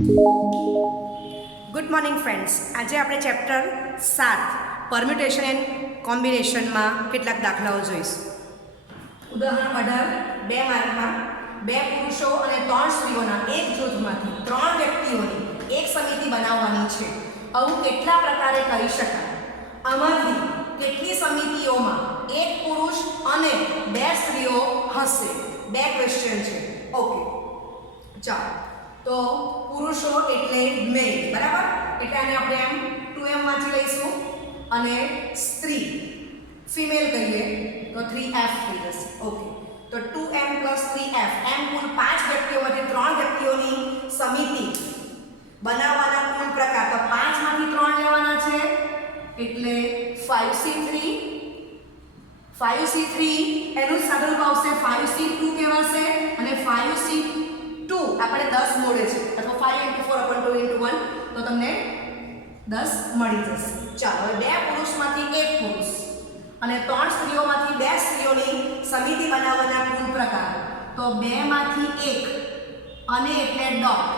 Good morning friends. આજે આપણે chapter 7 permutation and કોમ્બિનેશનમાં કેટલાક દાખલાઓ જોઈશું. ઉદાહરણ 18 2 માર્કમાં 2 પુરુષો અને 3 સ્ત્રીઓના એક જૂથમાંથી 3 વ્યક્તિઓની એક સમિતિ બનાવવાની છે. આવું કેટલા પ્રકારે કરી શકાય? આમાંથી કેટલી સમિતિઓમાં એક પુરુષ અને 2 સ્ત્રીઓ હશે? 2 ક્વેશ્ચન છે. ઓકે, ચાલો. તો પુરુષો એટલે મેલ, બરાબર? એટલે આને આપણે એમ 2m વાંચી લઈશું અને સ્ત્રી ફિમેલ કહીએ તો 3f થઈ જશે. ઓકે, તો 2m + 3f એમ કુલ 5 વ્યક્તિઓમાંથી 3 વ્યક્તિઓની સમિતિ બનાવવાના કુલ પ્રકાર. તો 5 માંથી 3 લેવાના છે એટલે 5c3 એનું સાદુરૂપ આવશે 5c2 કહેવાશે અને 5c2 આપણે 10 મળે છે અથવા 5 * 4 / 2 * 1 તો તમને 10 મળી જશે. ચાલો, હવે 2 પુરુષમાંથી 1 પુરુષ અને 3 સ્ત્રીઓમાંથી 2 સ્ત્રીઓની સમિતિ બનાવવાના કુલ પ્રકાર. તો 2 માંથી 1 અને એટલે ડોટ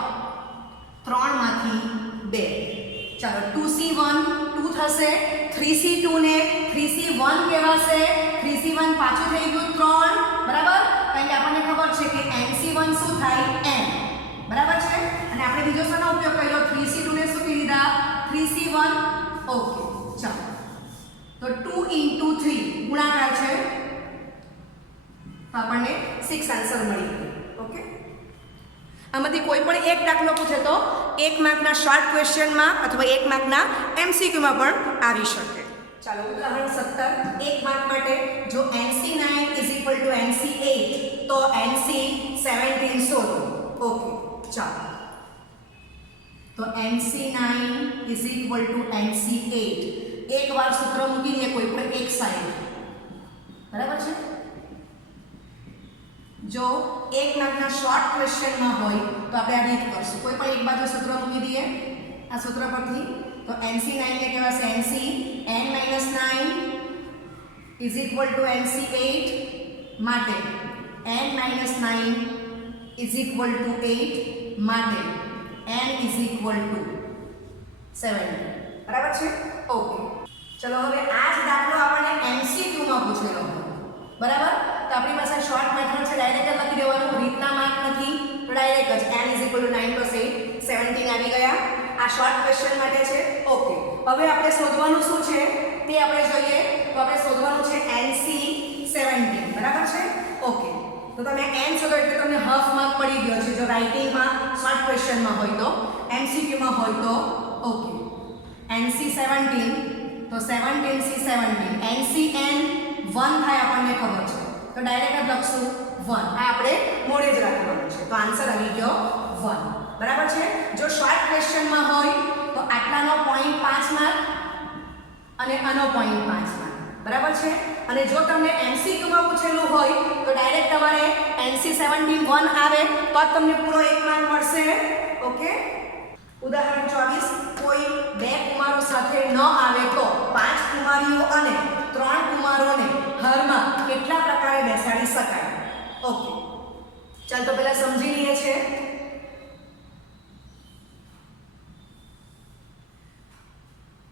3 માંથી 2. ચાલો, 2c1 2 થશે, 3c2 ને 3c1 કહેવાશે, 3c1 પાછું થઈ ગયું 3, બરાબર? કારણ કે આપણને ખબર છે કે nc1 શું થાય n, બરાબર છે? અને આપણે બીજો શેનો ઉપયોગ કર્યો? 3c2 ને શું કહી દીધા? 3c1. ઓકે, ચાલો. તો 2 * 3 ગુણાકાર છે તો આપણને 6 આન્સર મળી ગયો. ઓકે, આમાંથી કોઈ પણ એક દાખલો પૂછે તો 1 માર્કના શોર્ટ ક્વેશ્ચનમાં અથવા 1 માર્કના MCQમાં પણ આવી શકે. ચાલો, ઉદાહરણ 17 1 માર્ક માટે જો nc9 = nc8 તો nc17 શોધો. ઓકે, ચાલો. તો nc9 = nc8 એકવાર સૂત્ર મૂકી દઈએ કોઈ પણ એક સાઈડ, બરાબર છે? જો 1 માર્કના શોર્ટ ક્વેશ્ચનમાં હોય તો આપણે આ રીત કરશું. કોઈ પણ એક બાજુ સૂત્ર મૂકી દઈએ આ સૂત્ર પરથી. તો nc9 ને કહેવાશે nc(n-9) = nc8 માટે n-9 = 8 માટે n = 7, બરાબર છે? ઓકે, ચલો. હવે આ જ દાખલો આપણને MCQમાં પૂછેલો, બરાબર? તો આપણી પાસે શોર્ટ મેથડ છે, ડાયરેક્ટ જ લખી દેવાનું, રીતના માર્ક નથી, તો ડાયરેક્ટ જ n = 9 + 8 17 આવી ગયા. આ શોર્ટ ક્વેશ્ચન માટે છે. ઓકે, હવે આપણે શોધવાનું શું છે તે આપણે જોઈએ. તો આપણે શોધવાનું છે nc17, બરાબર છે? ઓકે, તો તમે n શોધો એટલે તમને હાફ માર્ક મળી ગયો છે જો રાઇટિંગમાં શોર્ટ ક્વેશ્ચનમાં હોય તો. MCQમાં હોય તો ઓકે, nc17 તો 17c17 ncn 1 થાય આપણને ખબર છે તો ડાયરેક્ટ જ લખશું 1. આ આપણે મોડે જ રાખવાનું છે તો આન્સર આવી ગયો 1, બરાબર છે? જો શોર્ટ ક્વેશ્ચનમાં હોય તો આટલાનો 0.5 માર્ક અને આનો 0.5 માર્ક, બરાબર છે? અને જો તમને MCQમાં પૂછેલું હોય તો ડાયરેક્ટ તમારે nc17 1 આવે તો જ તમને પૂરો 1 માર્ક મળશે. ઓકે, ઉદાહરણ 24 કોઈ 2 કુમારો સાથે ન આવે તો 5 કુમારીઓ અને 3 કુમારોને હારમાં કેટલા પ્રકારે બેસાડી શકાય? ઓકે, ચાલ તો પહેલા સમજી લઈએ છે.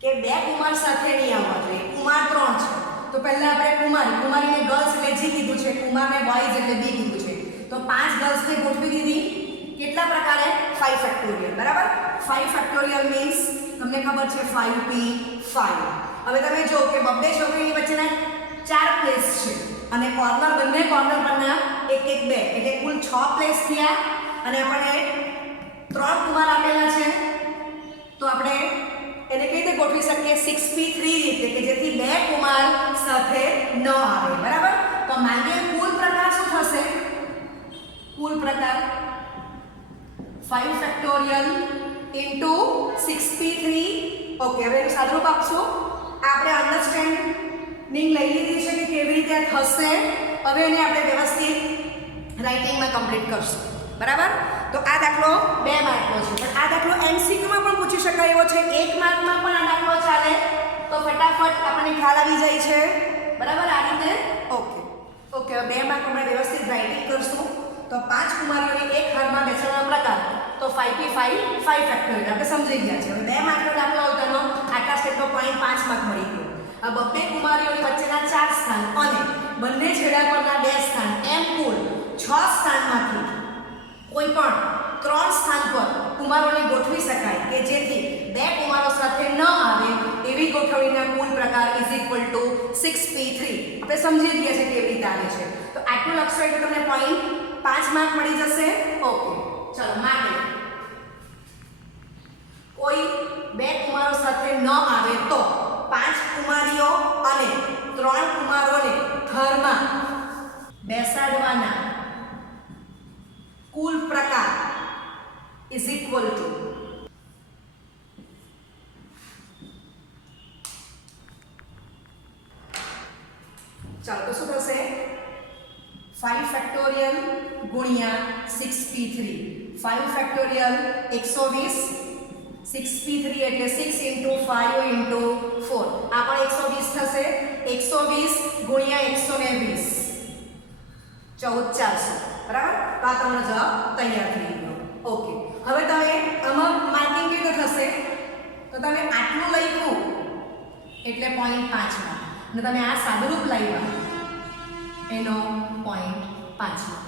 કે 2 કુમાર સાથે નહીં આવવા જોઈએ, કુમાર 3 છે તો પહેલા આપણે કુમારીને ગર્લ્સ એટલે જી કીધું છે, કુમારને બોયઝ એટલે બી કીધું છે. તો 5 ગર્લ્સને ગોઠવી દીધી કેટલા પ્રકારે? 5 ફેક્ટોરિયલ, બરાબર? 5 ફેક્ટોરિયલ મીન્સ તમને ખબર છે 5p 5. હવે તમે જો કે બબ્બે છોકરીની વચ્ચેના 4 પ્લેસ છે અને બંને કોર્નર પરના 1 1 2 એટલે કુલ 6 પ્લેસ થયા અને આપણને 3 કુમાર આપેલા છે તો આપણે એને કઈ રીતે ગોઠવી શકીએ? 6p3 રીતે કે જેથી 2 કુમાર સાથે ન આવે, બરાબર? તો માનીએ કુલ પ્રકાર શું થશે? કુલ પ્રકાર 5 ફેક્ટોરિયલ ઇન્ટુ 6p3. ઓકે, હવે એનું સાદુરૂપ આપશું. આપણે અન્ડરસ્ટેન્ડિંગ લઈ લીધી છે કે કેવી રીતે થશે. હવે એને આપણે વ્યવસ્થિત રાઇટિંગમાં કમ્પ્લીટ કરશું, બરાબર? તો આ દાખલો 2 માર્કનો છે પણ આ દાખલો MCQમાં પણ પૂછી શકાય એવો છે. 1 માર્કમાં પણ આ દાખલો ચાલે તો ફટાફટ આપણને ખ્યાલ આવી જાય છે, બરાબર? આ રીતે. ઓકે, 2 માર્ક આપણે વ્યવસ્થિત રાઇટિંગ કરશું. તો 5 કુમારીઓને એક હારમાં બેસાડવાના પ્રકાર તો 5p 5 ફેક્ટોરિયલ આપણે સમજી ગયા છે. હવે 2 માર્કનો દાખલો હોય તો એનો આટલા સ્ટેપનો પોઈન્ટ 5 માર્ક મળી ગયો. આ બબ્બે કુમારીઓની વચ્ચેના 4 સ્થાન અને બંને છેડા પરના 2 સ્થાન એમ કુલ 6 સ્થાનમાંથી કોઈ પણ 3 સ્થાન પર કુમારોને ગોઠવી શકાય કે જેથી 2 કુમારો સાથે ન આવે એવી ગોઠવણીના કુલ પ્રકાર ઇઝ ઇક્વલ ટુ 6p3. આપણે સમજી ગયા છે કેવી રીતે આવે છે. તો આટલું લખશો એટલે તમને પોઈન્ટ 5 માર્ક મળી જશે. ઓકે, ચલો માટે કોઈ 2 કુમારો સાથે ન આવે તો 5 કુમારીઓ અને 3 કુમારોને ઘરમાં બેસાડવાના કુલ પ્રકાર ઇઝ ઇક્વલ ટુ ચાલો તો શું થશે 5 ફેક્ટોરિયલ ગુણ્યા 6p3. 5 ફેક્ટોરિયલ 120, 6p3 એટલે 6 into 5 into 4 આ પણ 120 થશે. 120 ગુણ્યા 120 14400 બરાબર. તો આ તમારો જવાબ તૈયાર થઈ ગયો. ઓકે, હવે તમે આમાં માર્કિંગ કેવી રીતે થશે તો તમે આટલું લખ્યું એટલે પોઈન્ટ 5 માં અને તમે આ સાદુરૂપ લાવ્યા એનો પોઈન્ટ 5 માં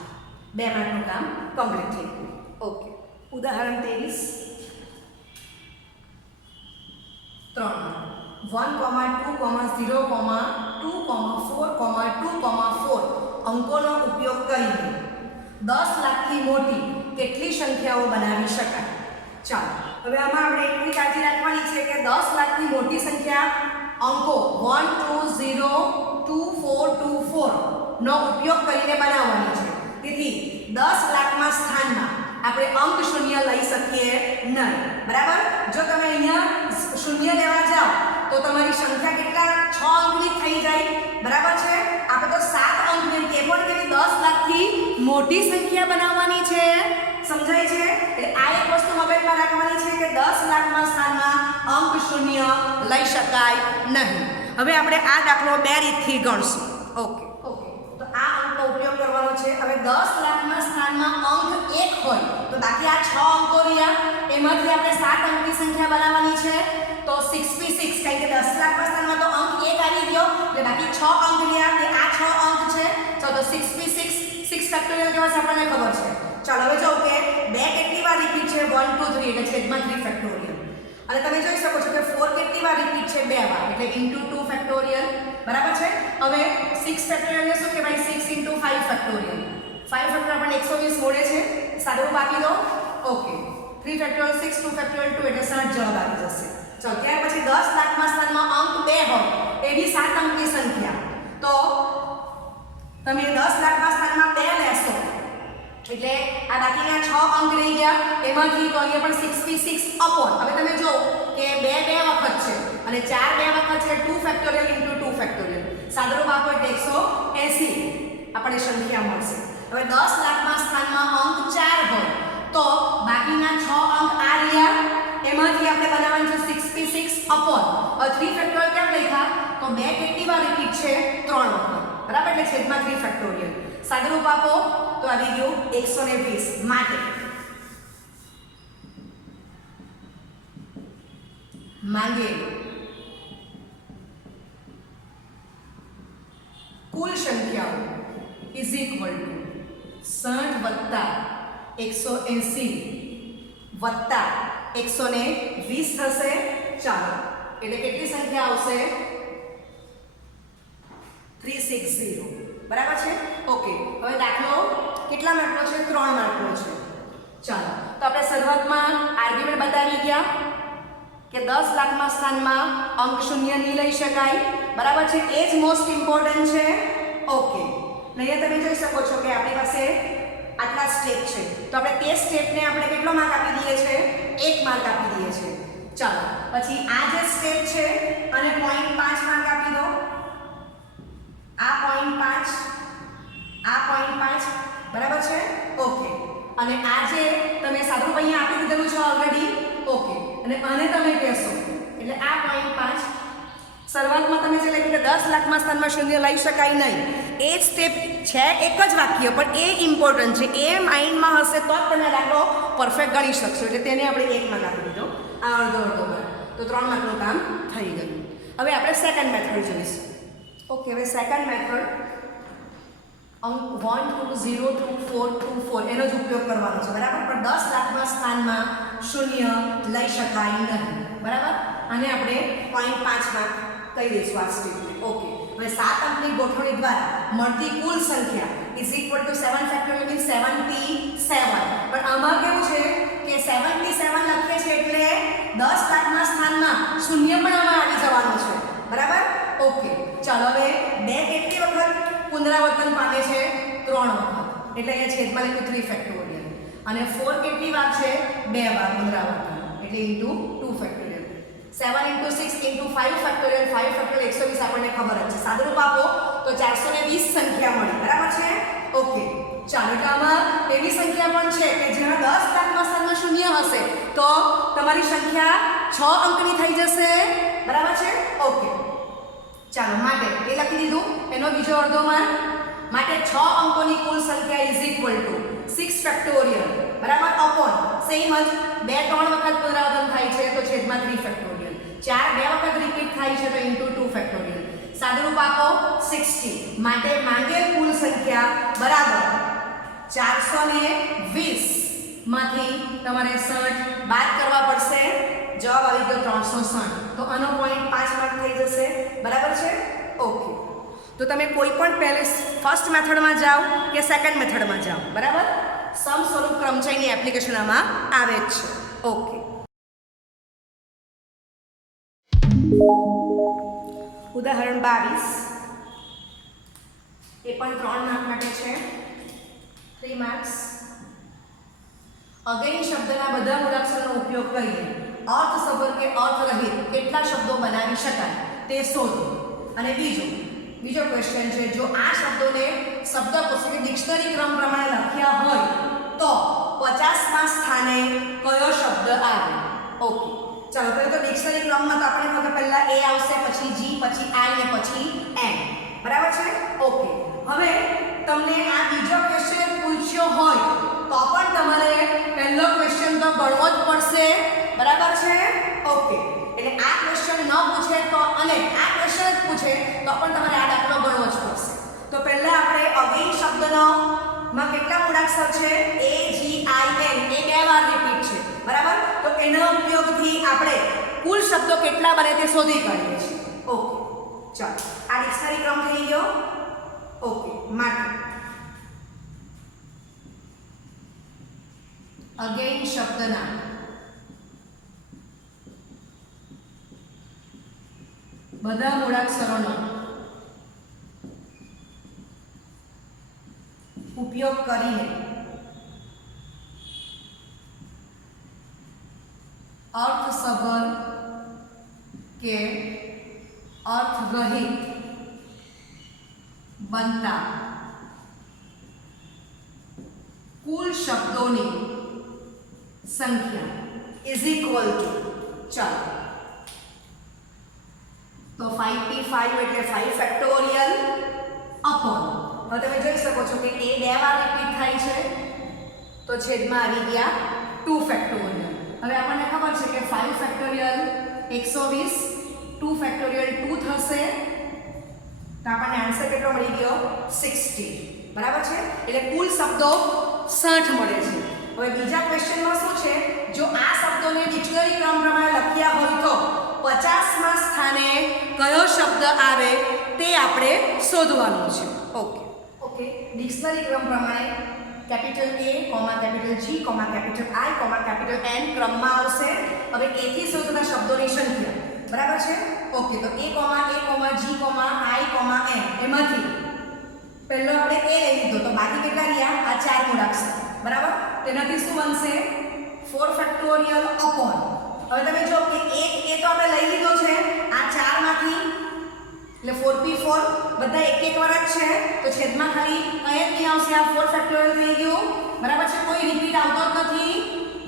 2 માર્કનું કામ કમ્પ્લીટ થઈ ગયું. ઓકે, ઉદાહરણ 23 1,2,0,2,4,2,4 અંકોનો ઉપયોગ કરીને 10 લાખથી મોટી કેટલી સંખ્યાઓ બનાવી શકાય. ચાલો હવે આમાં આપણે એટલી કાળજી રાખવાની છે કે 10 લાખથી મોટી સંખ્યા અંકો 1202424 નો ઉપયોગ કરીને બનાવવાની છે. તેથી 10 લાખમાં સ્થાનમાં આપણે અંક શૂન્ય લઈ શકીએ નહીં. બરાબર. જો તમે અહીંયા શૂન્ય લેવા જાઓ તો તમારી સંખ્યા કેટલા 6 અંકની થઈ જાય. બરાબર છે. આપણે તો 7 અંકની તે પણ કેવી 10 લાખથી મોટી સંખ્યા બનાવવાની છે. સમજાય છે. એટલે આ એક વસ્તુ મગજમાં રાખવાની છે કે 10 લાખમાં સ્થાનમાં અંક શૂન્ય લઈ શકાય નહીં. હવે આપણે આ દાખલો 2 રીતથી ગણશું. ઓકે, તો આ અંકનો ઉપયોગ કરવાનો છે. હવે 10 લાખના સ્થાનમાં અંક 1 હોય તો બાકી આ 6 અંકો રહ્યા એમાંથી આપણે 7 અંકની સંખ્યા બનાવવાની છે. તો 6p6 કારણ કે 10 લાખના સ્થાનમાં તો અંક 1 આવી ગયો એટલે બાકી 6 અંક રહ્યા કે આ 6 અંક છે. તો 6p6 6 ફેક્ટોરિયલ કેવા છે આપણને ખબર છે. ચાલો હવે જો કે 2 કેટલી વાર રિપીટ છે 1 2 3 એટલે છેદમાં 3 ફેક્ટોરિયલ. અને તમે જોઈ શકો છો કે 4 કેટલી વાર રિપીટ છે 2 વાર એટલે into 2 ફેક્ટોરિયલ. બરાબર છે. હવે 6 ફેક્ટોરિયલ ને શું કહેવાય 6 into 5 ફેક્ટોરિયલ. 5 ફેક્ટોરિયલ આપણને 120 મળે છે. સાદુરૂપ આપી દો. ઓકે, 3 ફેક્ટોરિયલ 6 2 ફેક્ટોરિયલ 2 એટલે 60 જવાબ આવી જશે. ચાલો ત્યાર પછી 10 લાખમાં સ્થાનમાં અંક 2 હોય એવી 7 અંકની સંખ્યા તો તમે 10 લાખમાં સ્થાનમાં 2 લેશો એટલે આ બાકીના 6 અંક રહી ગયા એમાંથી તો અહીંયા પણ 6p6 અપોન. હવે તમે જો કે 2 વખત છે અને 4 2 વખત છે 2 ફેક્ટોરિયલ into 2 ફેક્ટોરિયલ. સાદુરૂપ આપો એટલે 180 આપણે સંખ્યા મળશે. હવે 10 લાખમાં સ્થાનમાં અંક 4 હોય તો બાકીના 6 અંક આ રહ્યા એમાંથી આપણે બનાવવાનું છે 6p6 અપોન 3 ફેક્ટોરિયલ કેમ લખ્યા તો 2 કેટલી વાર રિપીટ છે 3 વખત. બરાબર. એટલે છેદમાં 3 ફેક્ટોરિયલ. સાદુરૂપ આપો તો આવી ગયું 120. માટે માંગે કુલ સંખ્યાઓ ઇઝ ઇક્વલ ટુ 60 વત્તા 180 વત્તા 120 થશે. ચાલો એટલે કેટલી સંખ્યા આવશે 360. બરાબર છે. ઓકે, હવે દાખલો કેટલા માર્કનો છે 3 માર્કનો છે. ચાલો તો આપણે શરૂઆતમાં આર્ગ્યુમેન્ટ બતાવી ગયા કે 10 લાખમાં સ્થાનમાં અંક શૂન્ય નહીં લઈ શકાય. બરાબર છે. એ જ મોસ્ટ ઇમ્પોર્ટન્ટ છે. ઓકે, અહીંયા તમે જોઈ શકો છો કે આપણી પાસે આટલા સ્ટેપ છે તો આપણે તે સ્ટેપને આપણે કેટલો માર્ક આપી દઈએ છે 1 માર્ક આપી દઈએ છે. ચાલો પછી આ જે સ્ટેપ છે અને 0.5 માર્ક આપી દો. આ 0.5 આ 0.5 બરાબર છે. ઓકે, અને આ જે તમે સાદુરૂપ અહીંયા આપી દીધેલું છે ઓલરેડી. ઓકે, અને આને તમે કહેશો એટલે આ 0.5 શરૂઆતમાં તમે જે લખ્યું કે 10 લાખમાં સ્થાનમાં શૂન્ય લઈ શકાય નહીં, એ જ સ્ટેપ છે, એક જ વાક્ય, પણ એ ઇમ્પોર્ટન્ટ છે. એ માઇન્ડમાં હશે તો જ તમે દાખલો પરફેક્ટ ગણી શકશો. એટલે તેને આપણે 1 માર્ક આપી દીધો, આ અડધો માર્ક. તો 3 માર્કનું કામ થઈ ગયું. હવે આપણે સેકન્ડ મેથડ જોઈશું. ઓકે, હવે સેકન્ડ મેથડ અંક 1 2 0 2 4 2 4 એનો જ ઉપયોગ કરવાનો છે, બરાબર. પણ 10 લાખના સ્થાનમાં શૂન્ય લઈ શકાય નહીં, બરાબર. આને આપણે 0.5 માર્ક કહી દઈશું આ સ્ટેટમેન્ટ. ઓકે, હવે 7 અંકની ગોઠવણી દ્વારા મળતી કુલ સંખ્યા is equal to 7 factorial means 77. પણ આમાં કેવું છે કે 77 લખીએ છે એટલે 10 લાખના સ્થાનમાં શૂન્ય પણ આમાં આવી જવાનું છે, બરાબર. ઓકે, ચાલો હવે 2 કેટલી વખત પુનરાવર્તન પામે છે? 3 વખત. એટલે અહીંયા છેદમાં લખ્યું 3 ફેક્ટોરિયલ. અને 4 કેટલી વાર છે? 2 વાર પુનરાવર્તન, એટલે into 2 factorial. 7 into 6 into 5 factorial, 5 factorial 120 આપણને ખબર જ છે. સાદુરૂપ આપો તો 420 સંખ્યા મળી, બરાબર છે. ઓકે, ચાલો. એટલે આમાં એવી સંખ્યા પણ છે કે જેમાં 10 લાખના સ્થાનમાં શૂન્ય હશે તો તમારી સંખ્યા 6 અંકની થઈ જશે, બરાબર છે. ઓકે, ચાલો. માટે એ લખી દીધું, એનો બીજો અડધો માર્ક. માટે 6 અંકોની કુલ સંખ્યા ઇઝ ઇક્વલ ટુ 6 ફેક્ટોરિયલ, બરાબર, અપોન સેમ જ 2-3 વખત પુનરાવર્તન થાય છે તો છેદમાં 3 ફેક્ટોરિયલ. 4 2 વખત રિપીટ થાય છે તો ઇન્ટુ 2 ફેક્ટોરિયલ. સાદુરૂપ આપો 60. માટે માંગેલ કુલ સંખ્યા બરાબર 420 માંથી તમારે 60 બાદ કરવા પડશે. જવાબ આવી ગયો 360. તો આનો 0.5 માર્ક થઈ જશે, બરાબર છે. ઓકે, તો તમે કોઈ પણ પહેલે ફર્સ્ટ મેથડમાં જાઓ કે સેકન્ડ મેથડમાં જાઓ, બરાબર, સમ સ્વરૂપ ક્રમચયની એપ્લિકેશન આમાં આવે જ છે. ઓકે, ઉદાહરણ 22 એ પણ 3 માર્ક માટે છે. 3 માર્ક્સ. અગેઇન શબ્દના બધા મૂળાક્ષરનો ઉપયોગ કરીને અર્થસભર કે અર્થરહિત કેટલા શબ્દો બનાવી શકાય તે શોધો. અને બીજો ક્વેશ્ચન છે, જો આ શબ્દોને શબ્દકોશ કે ડિક્શનરી ક્રમ પ્રમાણે લખ્યા હોય તો 50મા સ્થાને કયો શબ્દ આવે? ઓકે, ચાલો. તો ડિક્શનરી ક્રમમાં તો આપણે ફક્ત પહેલા એ આવશે, પછી જી, પછી આઈ ને પછી એમ, બરાબર છે. ઓકે, હવે તમને આ બીજો ક્વેશ્ચન પૂછ્યો હોય તો પણ તમારે પહેલો ક્વેશ્ચન તો ગણવો જ પડશે, બરાબર છે. ઓકે, એટલે આ ક્વેશ્ચન ન પૂછે તો અને આ ક્વેશ્ચન જ પૂછે તો પણ તમારે આ દાખલો ગણવો જ પડશે. તો પહેલા આપણે અગેઇન શબ્દનો માં કેટલા મૂળાક્ષર છે? એ જી આઈ એન, એ 2 વાર રિપીટ છે, બરાબર. તો એના ઉપયોગથી આપણે કુલ શબ્દો કેટલા બને તે શોધી કાઢીએ છીએ. ઓકે, ચાલો. આ ડિક્શનરી ક્રમ થઈ ગયો. ઓકે, માટે અગેઇન શબ્દના બધા મૂળાક્ષરોનો ઉપયોગ કરીને અર્થસભર કે અર્થરહિત બનતા કુલ શબ્દોની સંખ્યા ઇઝ ઇક્વલ ટુ, ચાલો, તો 5p5 એટલે 5 ફેક્ટોરિયલ અપોન, હવે તમે જોઈ શકો છો કે એ 2 વાર રિપીટ થાય છે તો છેદમાં આવી ગયા 2 ફેક્ટોરિયલ. હવે આપણને ખબર છે કે 5 ફેક્ટોરિયલ 120, 2 ફેક્ટોરિયલ 2 થશે તો આપણને આન્સર કેટલો મળી ગયો? 60, બરાબર છે. એટલે કુલ શબ્દો 60 મળે છે. હવે બીજા ક્વેશ્ચનમાં શું છે? જો આ શબ્દોને ડિક્શનરી ક્રમ પ્રમાણે લખ્યા હોય તો 50મા સ્થાને કયો શબ્દ આવે તે આપણે શોધવાનું છે. ઓકે, ડિક્શનરી ક્રમ પ્રમાણે capital A, capital G, capital I, capital N ક્રમમાં આવશે. હવે A થી શરૂના શબ્દોની સંખ્યા, બરાબર છે. ઓકે, તો A, G, I, N એમાંથી પહેલો આપણે A લઈ લીધો તો બાકી કેટલા રહ્યા? આ 4 મૂળાક્ષર, બરાબર. તેનાથી શું બનશે? 4 ફેક્ટોરિયલ અપોન. હવે તમે જો કે એક એ તો આપણે લઈ લીધો છે આ 4 માંથી, એટલે 4p4 બધા એક વાર જ છે તો છેદમાં ખાલી કઈ જ નહીં આવશે, આ 4 ફેક્ટોરિયલ થઈ ગયું, બરાબર છે. કોઈ રિપીટ આવતો જ નથી.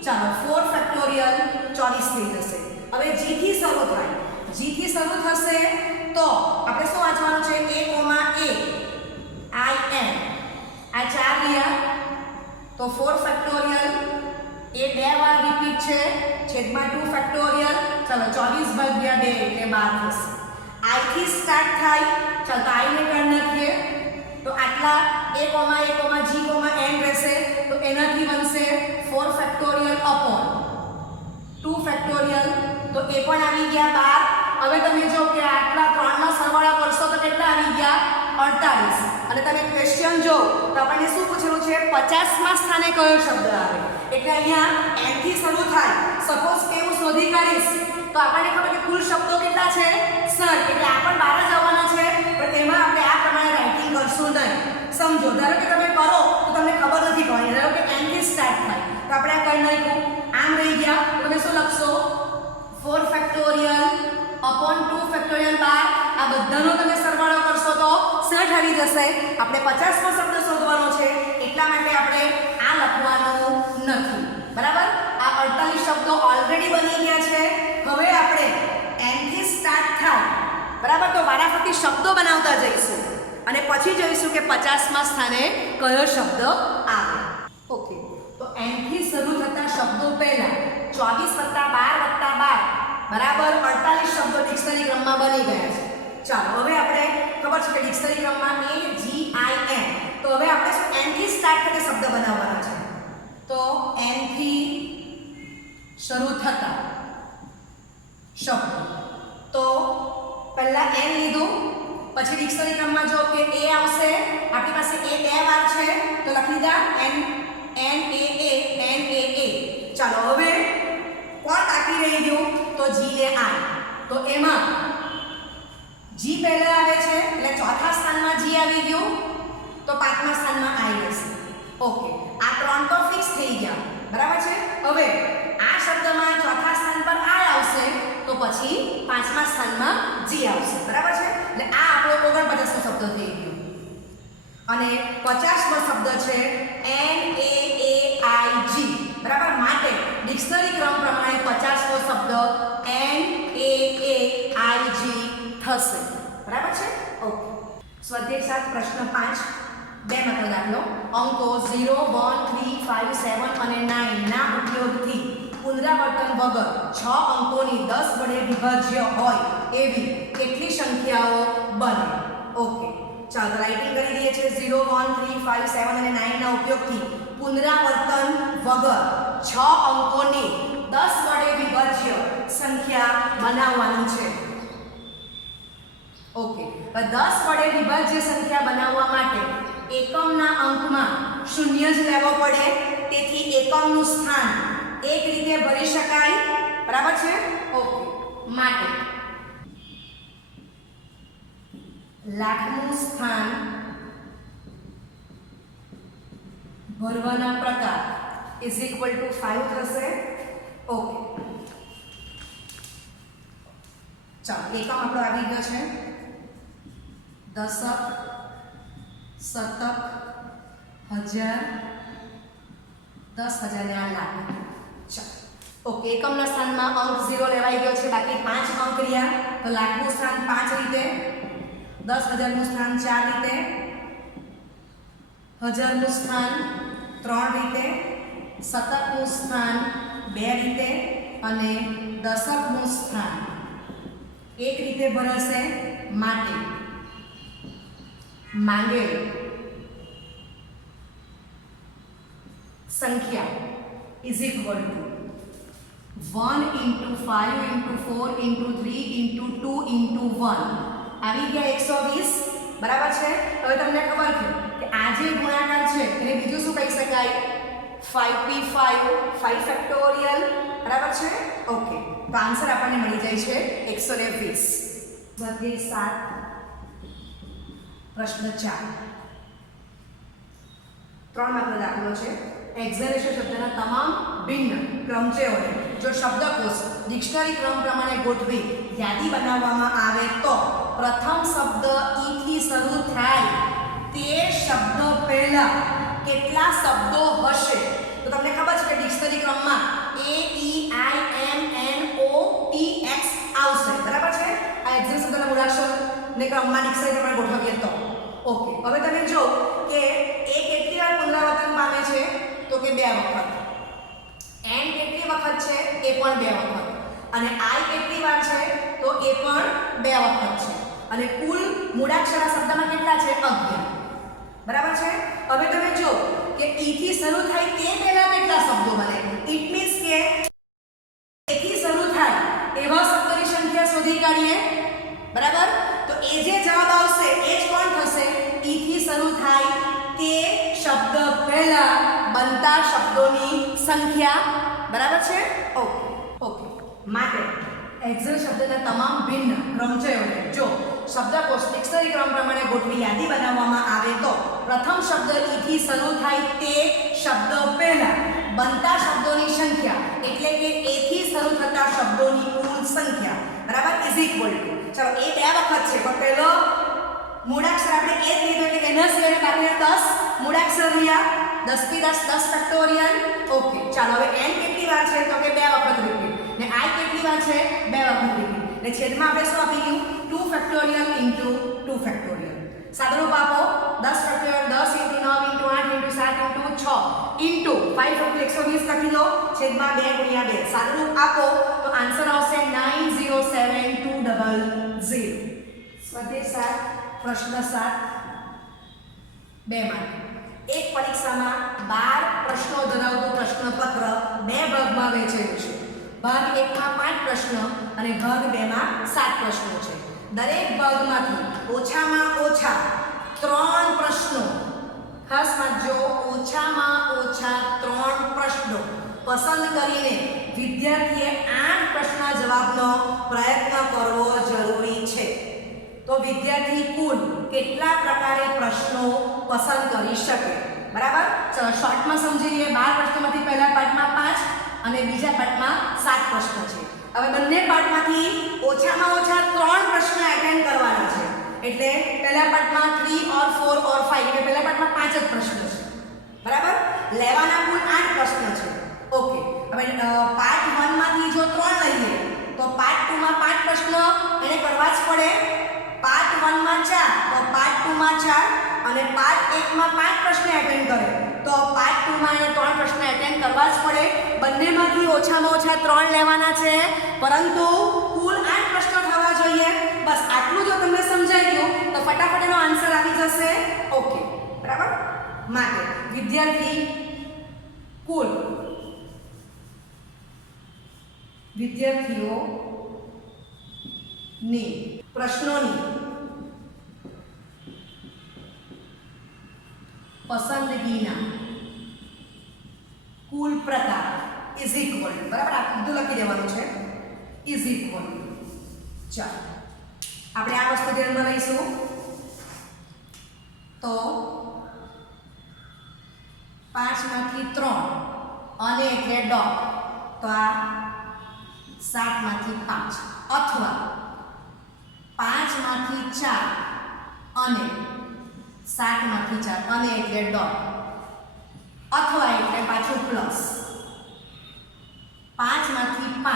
ચાલો, 4 ફેક્ટોરિયલ 24 થઈ જશે. હવે G થી શરૂ થાય, G થી શરૂ થશે તો આપણે શું વાંચવાનું છે A, A I N આ 4 લિયા તો 4 ફેક્ટોરિયલ એ 2 વાર રિપીટ છે છેદમાં 2 ફેક્ટોરિયલ ચલો 24 ભાગ્યા 2 એટલે 12 થશે I થી સ્ટાર્ટ થાય ચાલો તો I ને કરી નાખીએ તો આટલા A, G, N રહેશે તો એનાથી બનશે 4 ફેક્ટોરિયલ અપોન 2 ફેક્ટોરિયલ તો એ પણ આવી ગયા 12 હવે તમે જો કે આટલા 3 નો સરવાળો કરશો તો કેટલા આવી ગયા 48 અને તમે ક્વેશ્ચન જો તો આપણને શું પૂછેલું છે 50 માં સ્થાને કયો શબ્દ આવે એટલે અહીંયા n થી શરૂ થાય સપોઝ કે હું શોધી કાઢીશ તો આપણને ખબર કે કુલ શબ્દો કેટલા છે 60 એટલે આ પણ 12 જ આવવાના છે પણ એમાં આપણે આ પ્રમાણે રાઇટિંગ કરશું નહીં સમજો ધારો કે તમે કરો તો તમને ખબર નથી પડવાની ધારો કે n થી સ્ટાર્ટ થાય તો આપણે આ કરી નાખ્યું આમ રહી ગયા તો તમે શું લખશો 4 ફેક્ટોરિયલ અપોન 2 ફેક્ટોરિયલ 12 આ બધાનો તમે સરવાળો કરશો તો 60 આવી જશે આપણે 50 નો શબ્દ શોધવાનો છે એટલા માટે આપણે આ લખવાનું નથી બરાબર આ 48 શબ્દો ઓલરેડી બની ગયા છે હવે આપણે n થી સ્ટાર્ટ થાય બરાબર તો વારાફરતી શબ્દો બનાવતા જઈશું અને પછી જોઈશું કે 50 માં સ્થાને કયો શબ્દ આવે ઓકે તો n થી શરૂ થતા શબ્દો પહેલા 24 + 12 + 12 બરાબર 48 શબ્દો ડિક્શનરી ક્રમમાં બની ગયા છે ચાલો હવે આપણે ખબર છે કે ડિક્શનરી ક્રમમાં A, G, I, N તો હવે આપણે શું n થી સ્ટાર્ટ થતા શબ્દ બનાવવાના છે તો n થી શરૂ થતા શબ્દ તો પહેલા n લીધું પછી ડિક્શનરી ક્રમમાં જો કે A આવશે આપણી પાસે A 2 વાર છે તો લખી દા n A ચાલો હવે કોણ બાકી રહી ગયું તો G ને I તો એમાં G પહેલા આવે છે એટલે ચોથા સ્થાનમાં G આવી ગયું તો પાંચમા સ્થાનમાં I રહેશે ઓકે આ ત્રણ તો ફિક્સ થઈ ગયા બરાબર છે હવે આ શબ્દમાં ચોથા સ્થાન પર I આવશે તો પછી પાંચમા સ્થાનમાં G આવશે બરાબર છે એટલે આ આપણો 49 નો શબ્દ થઈ ગયો અને 50 નો શબ્દ છે NAAIG બરાબર માટે ડિક્શનરી ક્રમ પ્રમાણે 50 નો શબ્દ NAAIG થશે બરાબર છે ઓકે સ્વાધ્યાય 7 પ્રશ્ન 5 બે નંબર દાખલો અંકો 0 1 3 5 7 અને 9 ના ઉપયોગથી પુનરાવર્તન વગર 6 અંકોની 10 વડે વિભાજ્ય હોય એવી કેટલી સંખ્યાઓ બને ઓકે ચાલો રાઇટિંગ કરી દઈએ છે 0 1 3 5 7 અને 9 ના ઉપયોગથી પુનરાવર્તન વગર 6 અંકોની 10 વડે વિભાજ્ય સંખ્યા બનાવવાની છે ઓકે તો 10 વડે વિભાજ્ય સંખ્યા બનાવવા માટે એકમના અંકમાં શૂન્ય જ લેવો પડે તેથી એકમનું સ્થાન એક રીતે ભરી શકાય બરાબર છે ઓકે માટે લાખનું સ્થાન ભરવાના પ્રકાર = 5 થશે ઓકે ચાલો એકમ આપણો આવી ગયો છે દશક શતક હજાર 10,000 ને 8 લાખ ચાલો ઓકે એકમના સ્થાનમાં અંક 0 લેવાઈ ગયો છે બાકી 5 અંક રહ્યા તો લાખનું સ્થાન 5 રીતે 10,000 નું સ્થાન 4 રીતે 1000 નું સ્થાન 3 રીતે શતકનું સ્થાન 2 રીતે અને દશકનું સ્થાન 1 રીતે ભરાશે માટે માંગેલ સંખ્યા = 1 × 5 × 4 × 3 × 2 × 1 આવી ગયા 120 બરાબર છે હવે તમને ખબર છે કે આ જે ગુણાકાર છે એને બીજું શું કહી શકાય 5p5 5 ફેક્ટોરિયલ બરાબર છે ઓકે તો આન્સર આપણને મળી જાય છે 120 સ્વાધ્યાય 7 પ્રશ્ન 4 3 માર્કનો દાખલો છે એક્ઝેલેશન શબ્દના તમામ ભિન્ન ક્રમચયોને જો શબ્દકોશ ડિક્શનરી ક્રમ પ્રમાણે ગોઠવી યાદી બનાવવામાં આવે તો પ્રથમ શબ્દ ઈ થી શરૂ થાય તે શબ્દ પહેલા કેટલા શબ્દો હશે તો તમને ખબર છે કે ડિક્શનરી ક્રમમાં A E I M N O T X આવશે બરાબર છે ક્રમમાં ડિક્શનરી આપણે ગોઠવીએ તો ઓકે હવે તમે જો કે એ કેટલી વાર પુનરાવર્તન પામે છે તો કે 2 વખત n કેટલી વખત છે એ પણ 2 વખત અને i કેટલી વાર છે તો એ પણ 2 વખત છે અને કુલ મૂળાક્ષર આ શબ્દમાં કેટલા છે 11 બરાબર છે હવે તમે જો કે e થી શરૂ થાય તે પહેલા કેટલા શબ્દો બને ઇટ મીન્સ કે e થી શરૂ થાય એવા શબ્દોની સંખ્યા શોધી કાઢીએ બરાબર તો એ જે જવાબ આવશે એ જ કોણ થશે e થી શરૂ થાય તે શબ્દ પહેલા બનતા શબ્દોની સંખ્યા બરાબર છે ઓકે ઓકે માટે એક્સેલ શબ્દના તમામ ભિન્ન ક્રમચયોને જો શબ્દકોશ ડિક્શનરી ક્રમ પ્રમાણે ગોઠવી યાદી બનાવવામાં આવે તો પ્રથમ શબ્દ ઈ થી શરૂ થાય તે શબ્દ પહેલા બનતા શબ્દોની સંખ્યા એટલે કે એ થી શરૂ થતા શબ્દોની કુલ સંખ્યા બરાબર ઇઝ ઇક્વલ ટુ ચલો એ 2 વખત છે પણ પહેલો મૂળાક્ષર આપણે એ જ લીધો એટલે કે એના સિવાય બાકી 10 મૂળાક્ષર રહ્યા 10 થી 10 10 ફેક્ટોરિયલ ઓકે ચાલો હવે n કેટલી વાર છે તો કે 2 વખત રિપીટ ને i કેટલી વાર છે 2 વખત રિપીટ ને છેદમાં આપણે શું આપી દીધું 2 ફેક્ટોરિયલ ઇન્ટુ 2 ફેક્ટોરિયલ સાદરૂપ આપો 10 factorial 10 into 9 into 8 into 7 into 6 into 5 factorial 120 લખી દો છેદમાં 2 ગુણ્યા 2 સાદરૂપ આપો તો આન્સર આવશે 907200 સ્વાધ્યાય 7 પ્રશ્ન 7 2 માર્ક એક પરીક્ષામાં 12 પ્રશ્નો ધરાવતું પ્રશ્નપત્ર 2 ભાગમાં વહેંચાયું છે ભાગ 1 માં 5 પ્રશ્નો અને ભાગ 2 માં 7 પ્રશ્નો છે દરેક ભાગમાંથી ઓછામાં ઓછા 3 પ્રશ્નો ખાસ વાંચજો ઓછામાં ઓછા 3 પ્રશ્નો પસંદ કરીને વિદ્યાર્થીએ 8 પ્રશ્નના જવાબનો પ્રયત્ન કરવો જરૂરી છે તો વિદ્યાર્થી કુલ કેટલા પ્રકારે પ્રશ્નો પસંદ કરી શકે બરાબર ચલો શોર્ટમાં સમજી લઈએ 12 પ્રશ્નોમાંથી પહેલા પાર્ટમાં 5 અને બીજા પાર્ટમાં 7 પ્રશ્નો છે હવે બંને પાર્ટમાંથી ઓછામાં ઓછા 3 પ્રશ્નો અટેન્ડ કરવાના છે એટલે પહેલા પાર્ટમાં 3 ઓર 4 ઓર 5 એટલે પહેલા પાર્ટમાં 5 જ પ્રશ્નો છે બરાબર લેવાના કુલ 8 પ્રશ્નો છે ઓકે હવે પાર્ટ 1 માંથી જો 3 લઈએ તો પાર્ટ 2 માં 5 પ્રશ્નો એને કરવા જ પડે પાર્ટ 1 માં 4 તો પાર્ટ 2 માં 4 અને પાર્ટ 1 માં 5 પ્રશ્ન અટેન્ડ કરે તો પાર્ટ 2 માં એને 3 પ્રશ્ન અટેન્ડ કરવા જ પડે બંનેમાંથી ઓછામાં ઓછા 3 લેવાના છે પરંતુ કુલ 8 પ્રશ્નો થવા જોઈએ બસ આટલું જો તમને સમજાઈ ગયું તો ફટાફટ એનો આન્સર આવી જશે ઓકે બરાબર માટે વિદ્યાર્થી કુલ વિદ્યાર્થીઓની પ્રશ્નોની પસંદગીના કુલ પ્રકાર ઇઝ ઇક્વલ બરાબર આ બધું લખી દેવાનું છે ઇઝ ઇક્વલ ચાલો આપણે આ વસ્તુ ધ્યાનમાં લઈશું તો 5 માંથી 3 અને એટલે ડોટ તો આ 7 માંથી 5 અથવા 5 માંથી 4 અને 7 માંથી 4 અને એટલે ડોટ અથવા એટલે પાછું પ્લસ 5 માંથી 5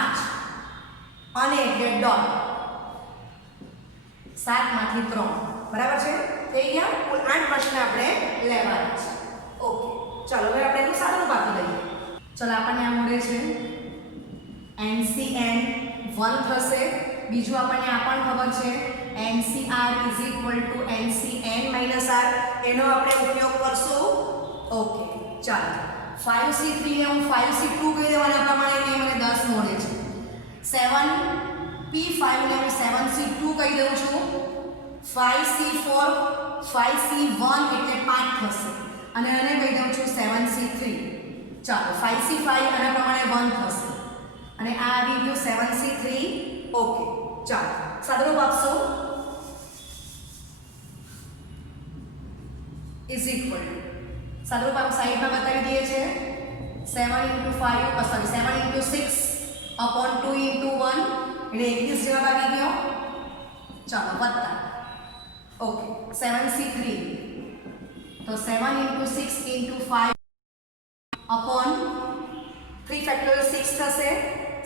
અને એટલે ડોટ 7 માંથી 3 બરાબર છે થઈ ગયા કુલ 8 પ્રશ્ન આપણે લેવાના છે ઓકે ચાલો હવે આપણે એનું સાદું રૂપ આપી દઈએ ચાલો આપણને આ મળે છે NCN 1 થશે બીજું આપણને આ પણ ખબર છે NCR = NCN - R એનો આપણે ઉપયોગ કરશું ઓકે ચાલો 5C3 ને હું 5C2 કહી દેવાના પ્રમાણે કે મને 10 મળે છે 7P5 ને હું 7C2 કહી દઉં છું 5C4 5C1 એટલે 5 થશે અને આને કહી દઉં છું 7C3 ચાલો 5C5 આના પ્રમાણે 1 થશે અને આ આવી ગયું 7C3 ઓકે ચાલો સાદુરૂપ આપશો ઇઝ ઇક્વલ સાદુરૂપ આપ સાઈડમાં બતાવી દઈએ છે 7 × 5 સોરી 7 × 6 upon 2 × 1 એટલે 21 જવાબ આવી ગયો ચાલો વત્તા ઓકે 7C3 તો 7 × 6 × 5 upon 3 ફેક્ટોરિયલ 6 થશે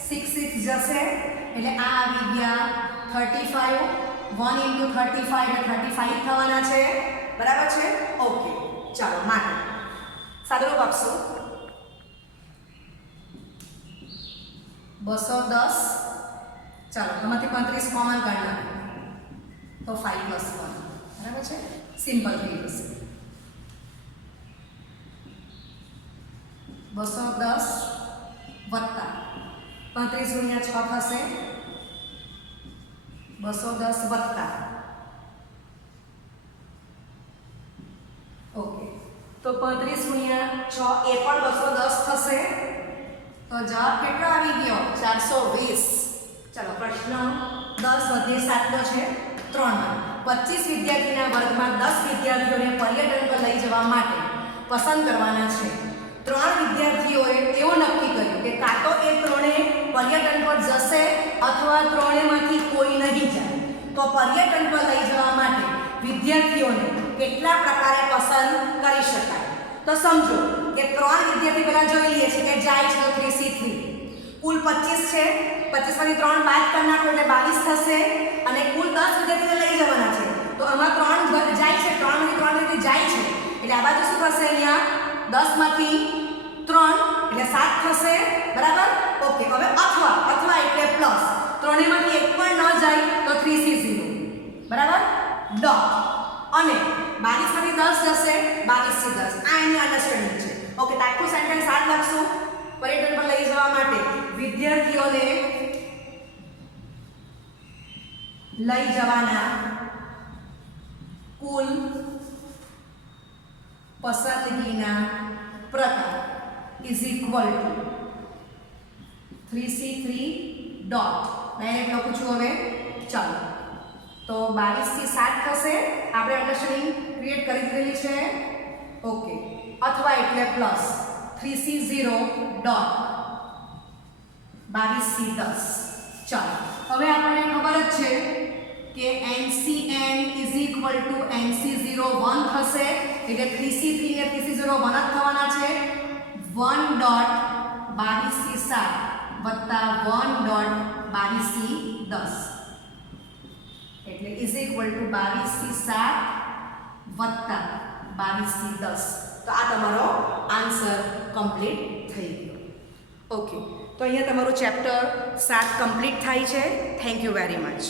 6 6 જશે એટલે આ આવી ગયા 35 1 into 35 એટલે 35 થવાના છે, બરાબર છે? ઓકે, ચાલો માટે સાદુરૂપ આપશું 210. ચાલો આમાંથી 35 કોમન કાઢી નાખો તો 5 + 1, બરાબર છે? સિમ્પલ થઈ જશે. 210 વત્તા 35 × 6 થશે, 210 વત્તા, ઓકે, તો 35 × 6 એ પણ 210 થશે. તો જવાબ કેટલો આવી ગયો? 420. ચાલો પ્રશ્ન 10 + 7 નો છે 3 માં. 25 વિદ્યાર્થીના વર્ગમાં 10 વિદ્યાર્થીઓને પર્યટન પર લઈ જવા માટે પસંદ કરવાના છે. 3 વિદ્યાર્થીઓએ એવું નક્કી કર્યું કે કાં તો એ ત્રણે પર્યટન પર જશે અથવા ત્રણેયમાંથી કોઈ નહીં જાય. તો પર્યટન પર લઈ જવા માટે વિદ્યાર્થીઓને કેટલા પ્રકારે પસંદ કરી શકાય? તો સમજો કે 3 વિદ્યાર્થી પહેલા જોઈ લઈએ છીએ કે જાય છે તો 3C3. કુલ 25 છે, 25 માંથી 3 બાદ કરી નાખો એટલે 22 થશે અને કુલ 10 વિદ્યાર્થીને લઈ જવાના છે. તો આમાં 3 જાય છે, 3 માંથી 3 વિદ્યાર્થી જાય છે એટલે આ બાજુ શું થશે? અહીંયા 10 માંથી 3 એટલે 7 થશે, બરાબર? ઓકે, હવે અથવા એટલે પ્લસ, ત્રણેયમાંથી એક પણ ન જાય તો 3C0, બરાબર? ડોટ. અને 22 માંથી 10 જશે, 22 થી 10. આ એની અન્ડરસ્ટેન્ડિંગ છે. ઓકે, તો આખું સેન્ટેન્સ આ લખશું. પર્યટન પર લઈ જવા માટે વિદ્યાર્થીઓને લઈ જવાના કુલ પસંદગીના પ્રકાર is equal to 3C3 dot. Direct લખું છું હવે. ચાલો, તો 22 થી 7 થશે. આપણે અન્ડરસ્ટેન્ડિંગ ક્રિએટ કરી દીધેલી છે. ઓકે, અથવા એટલે પ્લસ 3C0 ડોટ 22 થી 10. ચાલો, હવે આપણને ખબર જ છે કે NCN is equal to NC0 1 થશે એટલે 3C3 ને 3C0 1 જ થવાના છે. 1 ડોટ 22 થી 7 વત્તા 1 ડોટ 22 થી 10 એટલે ઇઝ ઇક્વલ ટુ 22 થી 7 વત્તા 22 થી 10. તો આ તમારો આન્સર કમ્પ્લીટ થઈ ગયો. ઓકે, તો અહીંયા તમારું ચેપ્ટર 7 કમ્પ્લીટ થાય છે. Thank you very much.